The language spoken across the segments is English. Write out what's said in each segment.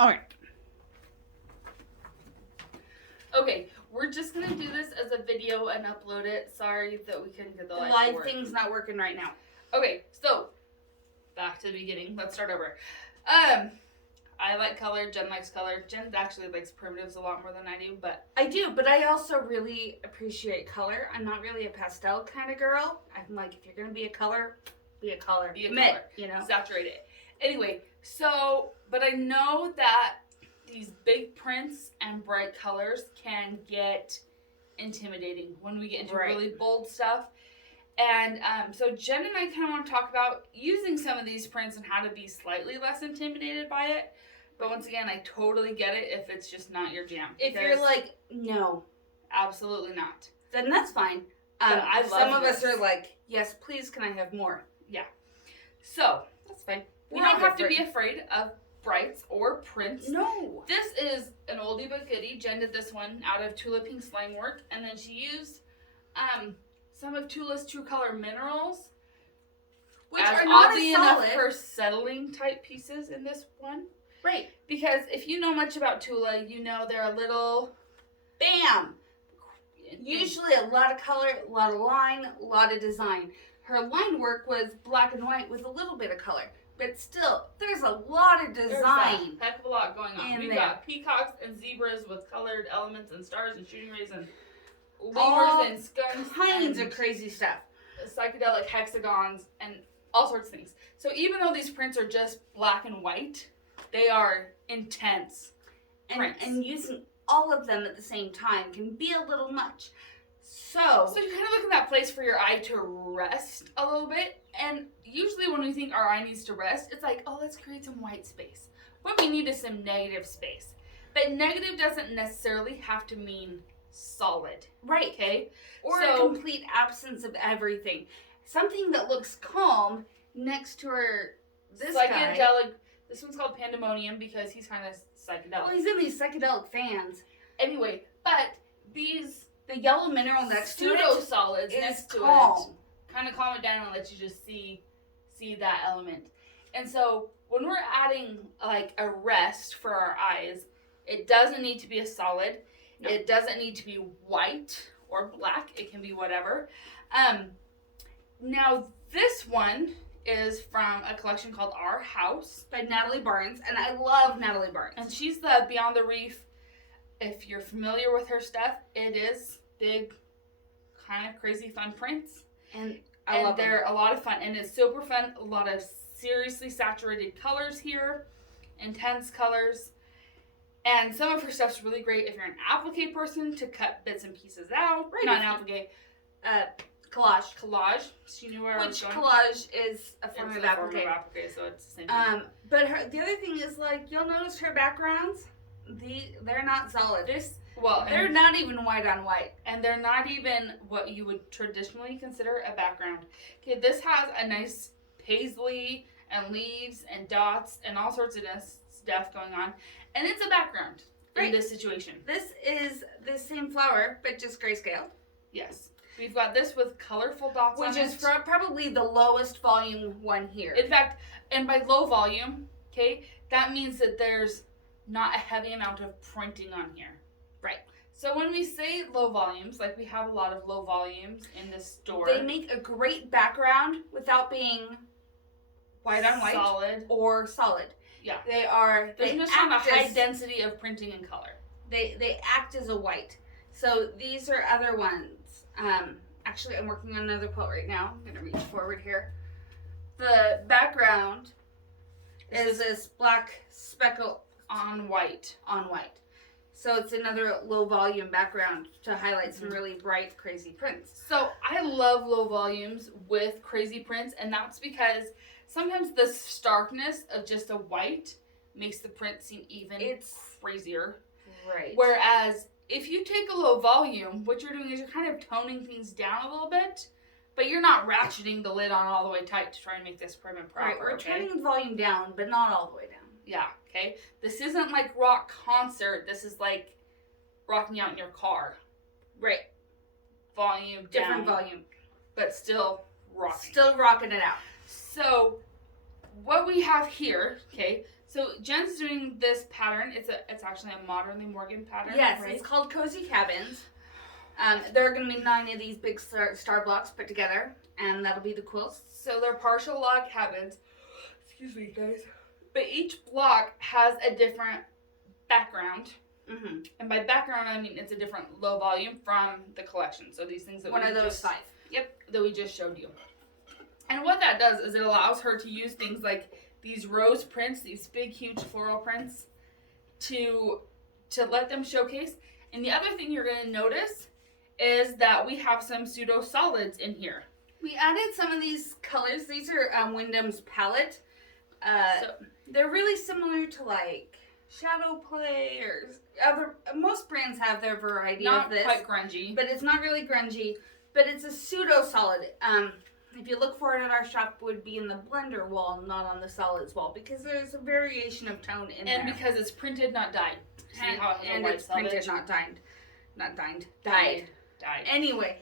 All right. Okay, we're just gonna do this as a video and upload it. Sorry that we couldn't get the live thing's not working right now. Okay, so back to the beginning. Let's start over. I like color. Jen likes color. Jen actually likes primitives a lot more than I do, but I do. But I also really appreciate color. I'm not really a pastel kind of girl. I'm like, if you're gonna be a color, be a color. Be a Commit, color. you know. Saturate it. Anyway, so but I know that these big prints and bright colors can get intimidating when we get into really bold stuff. And so Jen and I kind of want to talk about using some of these prints and how to be slightly less intimidated by it. But once again, I totally get it if it's just not your jam. If you're like, no. Absolutely not. Then that's fine. I love some of us are like, yes, please, can I have more? Yeah. So, that's fine. We don't have to be afraid of brights or prints. No. This is an oldie but goodie. Jen did this one out of Tula Pink Slime Work. And then she used some of Tula's True Color Minerals. Which are not oddly enough for settling type pieces in this one. Right. Because if you know much about Tula, you know they're a little... Bam! Usually a lot of color, a lot of line, a lot of design. Her line work was black and white with a little bit of color. But still, there's a lot of design. There's a heck of a lot going on. We've got peacocks and zebras with colored elements and stars and shooting rays and lemurs and skunks. Kinds of crazy stuff. Psychedelic hexagons and all sorts of things. So even though these prints are just black and white, they are intense prints. And using all of them at the same time can be a little much. So you kind of look in that place for your eye to rest a little bit. And usually when we think our eye needs to rest, it's like, oh, let's create some white space. What we need is some negative space. But negative doesn't necessarily have to mean solid. Right. Okay? Or a complete absence of everything. Something that looks calm next to this psychedelic guy. This one's called Pandemonium because he's kind of psychedelic. Well, he's in these psychedelic fans. Anyway, but the yellow mineral next to it pseudo-solids next to it kind of calm it down and let you just see that element. And so when we're adding like a rest for our eyes, it doesn't need to be a solid. No. It doesn't need to be white or black. It can be whatever. Now this one is from a collection called Our House by Natalie Barnes, and I love Natalie Barnes. And she's the Beyond the Reef. If you're familiar with her stuff, it is big, kind of crazy fun prints. And I love them. They're a lot of fun. And it's super fun. A lot of seriously saturated colors here. Intense colors. And some of her stuff's really great if you're an applique person to cut bits and pieces out. Right. Not an applique. Collage. Collage. She knew where I was going. Which collage is a form of applique. So it's the same thing. But the other thing is, like, you'll notice her backgrounds, they're not solid. They're not even white on white. And they're not even what you would traditionally consider a background. Okay, this has a nice paisley and leaves and dots and all sorts of stuff going on. And it's a background in this situation. This is the same flower, but just grayscale. Yes. We've got this with colorful dots on it. Which is probably the lowest volume one here. In fact, and by low volume, okay, that means that there's not a heavy amount of printing on here. Right. So when we say low volumes, like we have a lot of low volumes in this store. They make a great background without being white on white. Solid. Or solid. Yeah. There's just not a high density of printing and color. They act as a white. So these are other ones. Actually, I'm working on another quilt right now. I'm going to reach forward here. The background is this black speckle on white. So it's another low volume background to highlight some really bright, crazy prints. So I love low volumes with crazy prints, and that's because sometimes the starkness of just a white makes the print seem even crazier. Right. Whereas if you take a low volume, what you're doing is you're kind of toning things down a little bit, but you're not ratcheting the lid on all the way tight to try and make this prim and proper. Right, we're turning the volume down, but not all the way down. Yeah, okay? This isn't like rock concert. This is like rocking out in your car. Right. Volume down. Different volume. But still rocking. Still rocking it out. So, what we have here, okay, So Jen's doing this pattern. It's actually a Modernly Morgan pattern. Yes, right? it's called Cozy Cabins. There are going to be 9 of these big star blocks put together, and that'll be the quilts. So they're partial log cabins. Excuse me, guys. But each block has a different background. Mm-hmm. And by background, I mean it's a different low volume from the collection. So these things that One of those 5. Yep, that we just showed you. And what that does is it allows her to use things like these rose prints, these big, huge floral prints, to let them showcase. And the other thing you're going to notice is that we have some pseudo solids in here. We added some of these colors. These are Wyndham's palette. So They're really similar to like Shadow Play or other. Most brands have their variety not of this, quite grungy. but it's not really grungy. But it's a pseudo solid. If you look for it at our shop, it would be in the blender wall, not on the solids wall, because there's a variation of tone in there. And because it's printed, not dyed. See how it has a and white it's printed, selvage? dyed. Dyed. Anyway,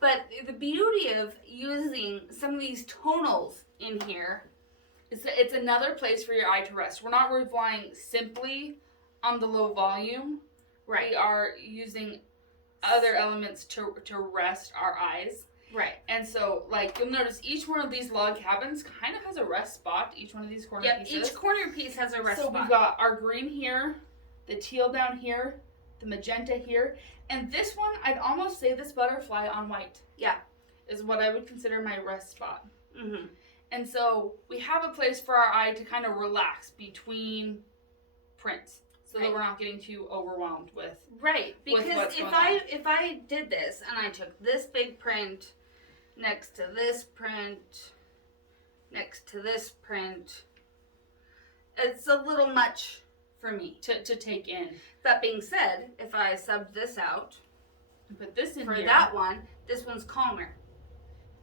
but the beauty of using some of these tonals in here, It's another place for your eye to rest. We're not relying simply on the low volume. right? We are using other elements to rest our eyes. Right. And so, like, you'll notice each one of these log cabins kind of has a rest spot, each one of these corner Yep. pieces. Each corner piece has a rest So spot. we've got our green here, the teal down here, the magenta here, and this one, I'd almost say this butterfly on white. Yeah. Is what I would consider my rest spot. Mm-hmm. And so we have a place for our eye to kind of relax between prints, so that Right. we're not getting too overwhelmed with. Right. With Because what's if going I on. if I did this and I took this big print next to this print next to this print, it's a little much for me. To take in. That being said, if I subbed this out And put this in for here. that one, this one's calmer.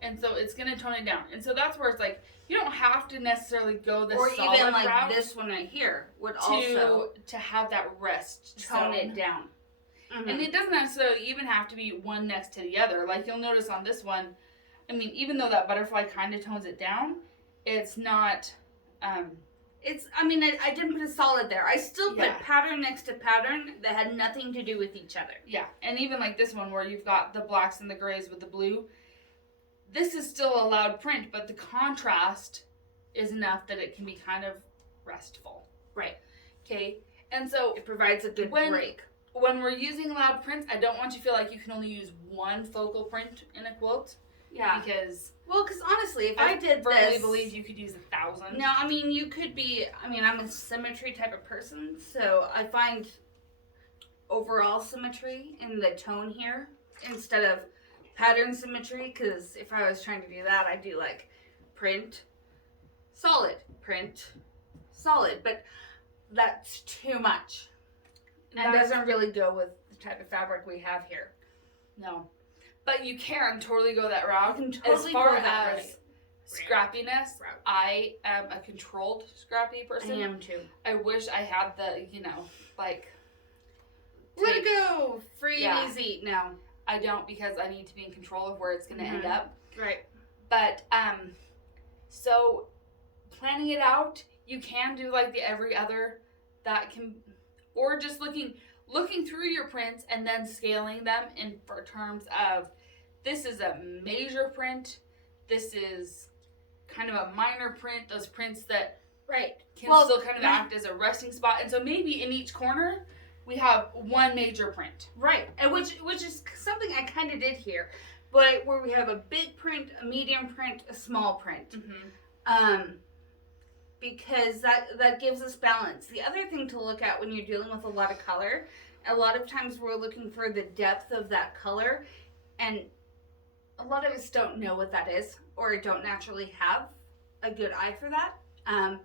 And so it's going to tone it down. And so that's where it's like, you don't have to necessarily go the Or solid even like route this one right here would also to have that rest tone zone. it down. Mhm. And it doesn't necessarily even have to be one next to the other. Like you'll notice on this one, I mean, even though that butterfly kind of tones it down, it's not, I didn't put a solid there. I still put Yeah. pattern next to pattern that had nothing to do with each other. yeah. And even like this one where you've got the blacks and the grays with the blue, this is still a loud print, but the contrast is enough that it can be kind of restful. Right. Okay. And so It provides a good break. when we're using loud prints, I don't want you to feel like you can only use one focal print in a quilt. Yeah. Because Well, because honestly, if I did firmly this, believe you could use 1,000. no, I mean you could be. I mean, I'm a symmetry type of person, so I find overall symmetry in the tone here instead of pattern symmetry. Because if I was trying to do that, I'd do like print, solid, print, solid, but that's too much. And That's- doesn't really go with the type of fabric we have here. No. But you can totally go that route. You can totally as far go that as scrappiness, route. I am a controlled scrappy I person. am too. I wish I had the, like, Let tape. it go, free Yeah. and easy. No, I don't because I need to be in control of where it's going to end Mhm. up. right. But, so planning it out, you can do like the every other that can, or just looking through your prints and then scaling them in for terms of this is a major print, this is kind of a minor print, those prints that Right. can Well, still kind of act as a resting spot. And so maybe in each corner we have one major print. Right. And which is something I kind of did here, but where we have a big print, a medium print, a small print. Mm-hmm. Because that gives us balance. The other thing to look at when you're dealing with a lot of color, a lot of times we're looking for the depth of that color, and a lot of us don't know what that is or don't naturally have a good eye for that. A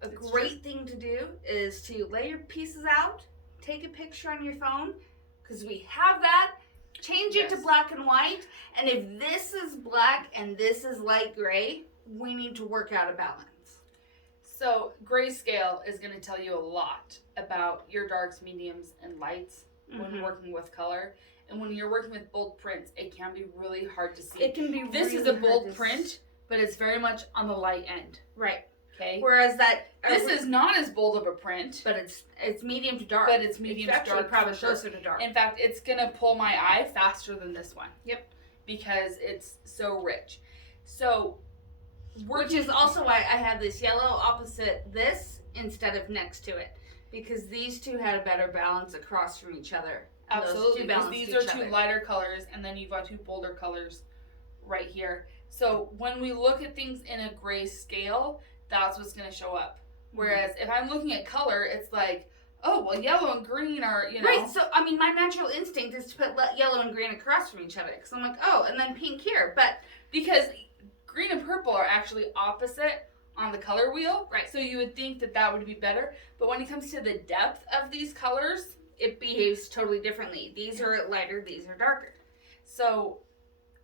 That's great thing to do is to lay your pieces out, take a picture on your phone, because we have that, change it to Yes. black and white, and if this is black and this is light gray, we need to work out a balance. So grayscale is going to tell you a lot about your darks, mediums, and lights when Mhm. working with color. And when you're working with bold prints, it can be really hard to see. It can be This is really a bold hard to print, but it's very much on the light end. Right. Okay. Whereas this is not as bold of a print, but it's medium to dark. But it's medium to dark, probably for sure. closer to dark. In fact, it's gonna pull my eye faster than this one. Yep. Because it's so rich. So, which is also why I have this yellow opposite this instead of next to it, because these two had a better balance across from each other. Absolutely, because these are two lighter colors, and then you've got two bolder colors right here. So when we look at things in a gray scale, that's what's going to show up. Whereas if I'm looking at color, it's like, oh, well, yellow and green are, you know. Right, so, I mean, my natural instinct is to put yellow and green across from each other, because I'm like, oh, and then pink here, but because green and purple are actually opposite on the color wheel. Right. So you would think that that would be better. But when it comes to the depth of these colors, it behaves totally differently. These are lighter, these are darker. So,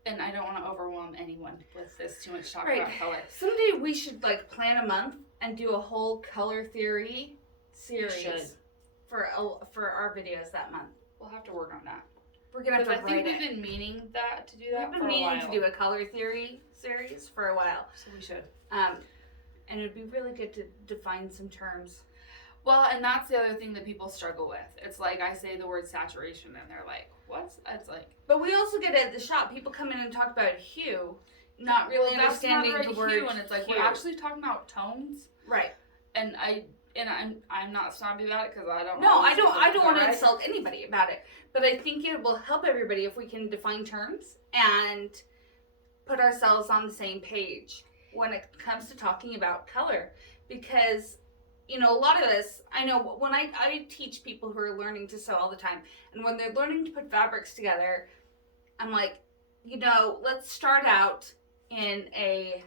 and I don't want to overwhelm anyone with this too much talk about color. Someday we should plan a month and do a whole color theory series for our videos that month. We'll have to work on that. We're gonna have to write it. I think we've been meaning to do that. We've been meaning to do a color theory series for a while. So we should. And it'd be really good to define some terms. Well, and that's the other thing that people struggle with. It's like I say the word saturation and they're like, what's it's like. But we also get it at the shop. People come in and talk about hue, not really understanding the word hue, and it's like hue. we're actually talking about tones. Right. And I'm not snobby about it because I don't. No, I don't want to insult anybody about it. But I think it will help everybody if we can define terms and put ourselves on the same page when it comes to talking about color. Because, you know, a lot of this, I know when I teach people who are learning to sew all the time, and when they're learning to put fabrics together, I'm like, you know, let's start out in a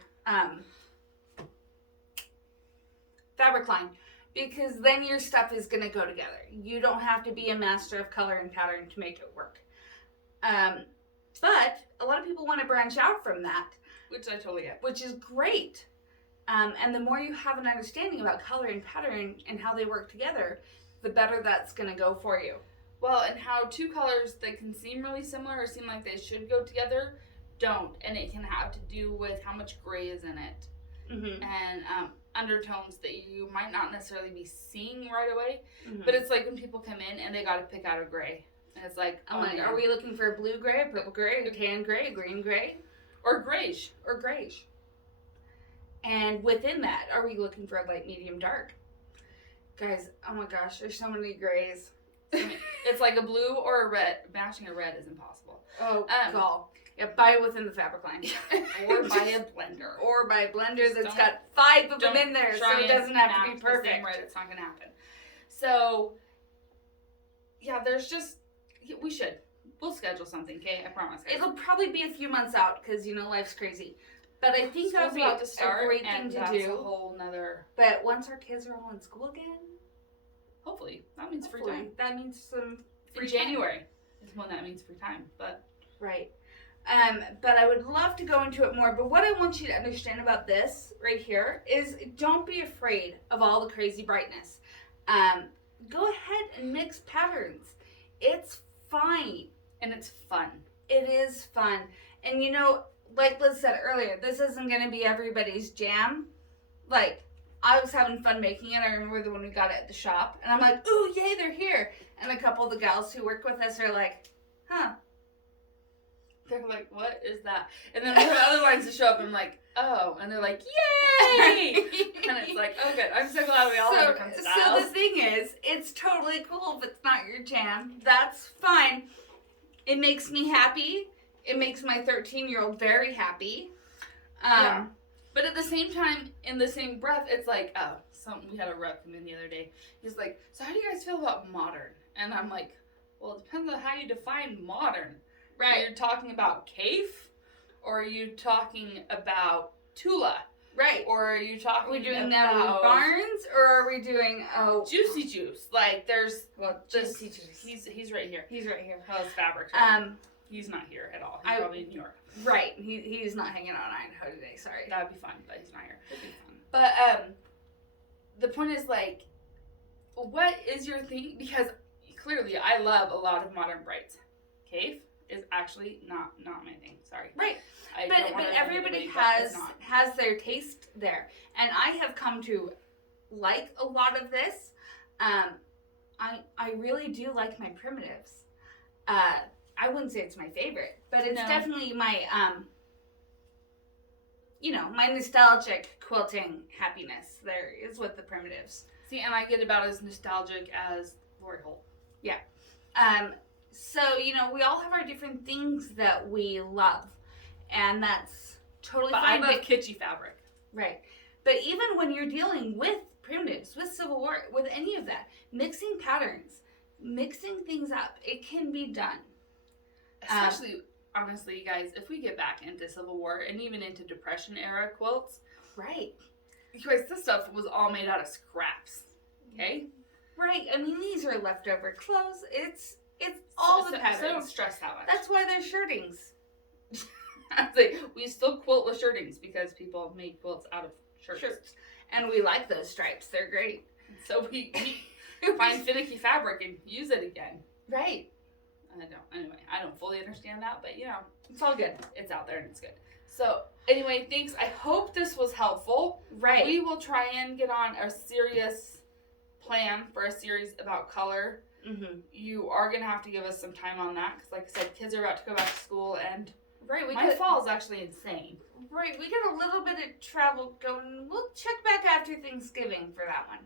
fabric line, because then your stuff is going to go together. You don't have to be a master of color and pattern to make it work. But a lot of people want to branch out from that. Which I totally get. Which is great. And the more you have an understanding about color and pattern and how they work together, the better that's going to go for you. Well, and how two colors that can seem really similar or seem like they should go together don't. And it can have to do with how much gray is in it. Mm-hmm. And undertones that you might not necessarily be seeing right away. Mm-hmm. But it's like when people come in and they got to pick out a gray. And it's like, I'm like, are we looking for a blue gray, a purple gray, a tan gray, a green gray? Or grayish. Or grayish. And within that, are we looking for a light, medium, dark? Guys, oh my gosh, there's so many grays. It's like a blue or a red. Matching a red is impossible. Oh, call. Yeah, buy it within the fabric line. Or buy a blender. Or buy a blender that's got 5 of them in there, so it doesn't have to be perfect. Right, it's not going to happen. So, yeah, we'll schedule something, okay? I promise. Guys. It'll probably be a few months out, because, you know, life's crazy. But I think that would be about to start, a great thing to that's do. A whole nother. But once our kids are all in school again, hopefully that means free time. That means some free in January is when that means free time. But right. But I would love to go into it more. But what I want you to understand about this right here is don't be afraid of all the crazy brightness. Go ahead and mix patterns. It's fine. And it's fun. It is fun. And you know, like Liz said earlier, this isn't going to be everybody's jam. Like, I was having fun making it. I remember when we got it at the shop. And I'm like, ooh, yay, they're here. And a couple of the gals who work with us are like, huh. They're like, what is that? And then there are other lines to show up, and I'm like, oh. And they're like, yay! And it's like, oh, good. I'm so glad we all have different styles. So the thing is, it's totally cool if it's not your jam. That's fine. It makes me happy. It makes my 13-year-old very happy. Yeah. But at the same time, in the same breath, it's like, we had a rep come in the other day. He's like, so how do you guys feel about modern? And I'm like, well, it depends on how you define modern. Right. Are you talking about Kaffe? Or are you talking about Tula? Right. Or are you talking about... Are we doing Natalie Barnes? Or are we doing, Juicy Juice. Like, there's... Well, Juicy Juice. He's right here. He's right here. How's fabric? He's not here at all. He's probably in New York. Right. He's not hanging out in Idaho today. Sorry. That would be fun, but he's not here. It'd be fun. But the point is, like, what is your thing? Because clearly I love a lot of modern brights. Kaffe, is actually not my thing. Sorry. Right. I But don't wanna offend everybody anybody, but it's has their taste there, and I have come to like a lot of this. I really do like my primitives. I wouldn't say it's my favorite, but it's definitely my my nostalgic quilting happiness. There is with the primitives. See, and I get about as nostalgic as Lori Holt. Yeah. So we all have our different things that we love, and that's totally fine. I love kitschy fabric. Right. But even when you're dealing with primitives, with Civil War, with any of that, mixing patterns, mixing things up, it can be done. Especially, honestly, you guys, if we get back into Civil War and even into Depression era quilts. Right. You guys, this stuff was all made out of scraps. Okay? Right. I mean, these are leftover clothes. It's all the patterns. So don't stress that much. That's why they're shirtings. We still quilt with shirtings because people make quilts out of shirts. And we like those stripes. They're great. So we find finicky fabric and use it again. Right. I don't fully understand that, but it's all good. It's out there and it's good. So anyway, thanks. I hope this was helpful. Right. We will try and get on a serious plan for a series about color. Mm-hmm. You are going to have to give us some time on that because, like I said, kids are about to go back to school and my fall is actually insane. Right, we got a little bit of travel going. We'll check back after Thanksgiving for that one.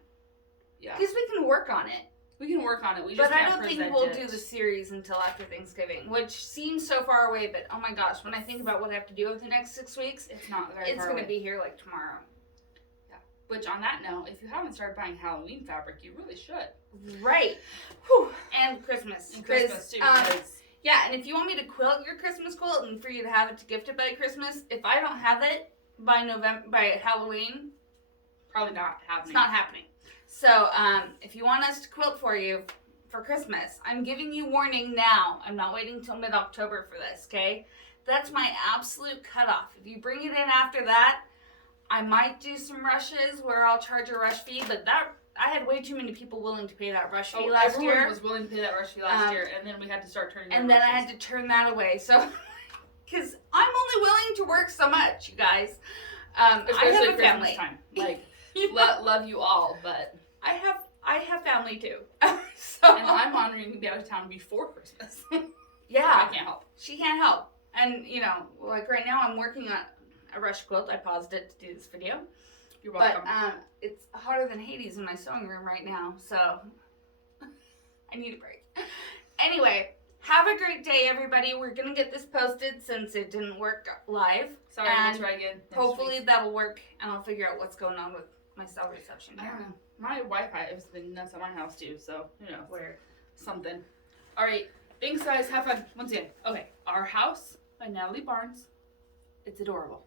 Yeah. Because we can work on it. We can work on it. We just but I can't don't think we'll do the series until after Thanksgiving, which seems so far away, but oh my gosh, when I think about what I have to do over the next 6 weeks, it's not very it's far going away. To be here like tomorrow. Yeah. Which on that note, if you haven't started buying Halloween fabric, you really should. Right. Whew. And Christmas. And Christmas too. Yeah, and if you want me to quilt your Christmas quilt and for you to have it to gift it by Christmas, if I don't have it by Halloween, probably not happening. It's not happening. So, if you want us to quilt for you for Christmas, I'm giving you warning now. I'm not waiting till mid-October for this, okay? That's my absolute cutoff. If you bring it in after that, I might do some rushes where I'll charge a rush fee, but I had way too many people willing to pay that rush fee last year. Everyone was willing to pay that rush fee last year, and then we had to start turning. And then rushes. I had to turn that away. So, because I'm only willing to work so much, you guys. Especially I have a Christmas family. Time. Like, love you all, but I have family too. So and I'm honoring to be out of town before Christmas. Yeah, so I can't help. She can't help. And like right now, I'm working on a rush quilt. I paused it to do this video. You're welcome. But it's hotter than Hades in my sewing room right now, so I need a break. Anyway, have a great day, everybody. We're gonna get this posted since it didn't work live. Sorry, we'll try again. Hopefully that'll work, and I'll figure out what's going on with my cell reception. I don't know. My Wi-Fi has been nuts at my house too, so who knows? Weird. Something. All right. Thanks, guys. Have fun. Once again. Okay. Our House by Natalie Barnes. It's adorable.